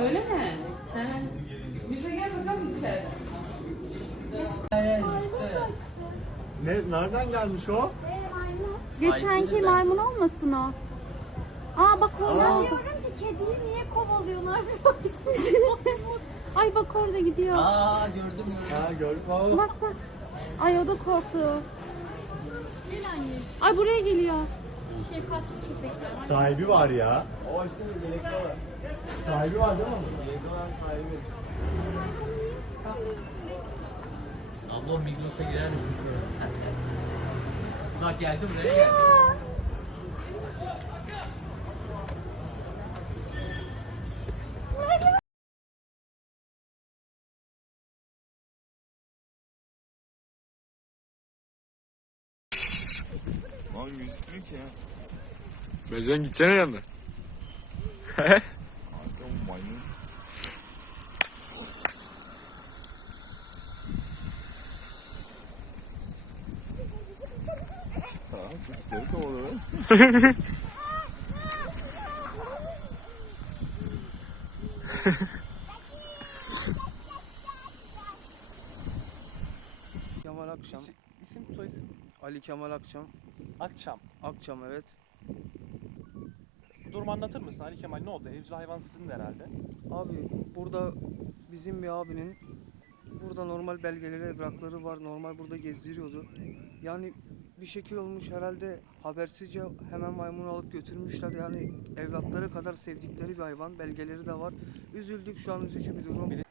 Öyle mi? He. Bize gel bakalım içeri. Ne, nereden gelmiş o? Geçenki maymun olmasın o. Aa bak orada. Aa. Diyorum ki kediyi niye kovalıyorlar? Ay bak orada gidiyor. Aa gördüm gördüm. Ha gördüm. Aa. Bak bak. Ay o da korktu. Gel. Ay buraya geliyor. Bir şey. Sahibi var ya. O işte yelekte var. Sahibi var değil mi? Yelekte olan sahibi. Abla o Migros'a girer misin? Bak geldi buraya. Lan gözükmüyor ki ya. Mercan gitsene yanına. Arka maymun. Ha, çocukları kovalıyor. Kemal Akçam. İsim soy isim. Ali Kemal Akçam. Akçam. Akçam evet. Durumu anlatır mısın Ali Kemal ne oldu? Evcil hayvan sizin de herhalde. Abi burada bizim bir abinin burada normal belgeleri, evrakları var. Normal burada gezdiriyordu. Yani bir şekil olmuş herhalde habersizce hemen maymunu alıp götürmüşler. Yani evlatları kadar sevdikleri bir hayvan. Belgeleri de var. Üzüldük şu an üzücü bir durum.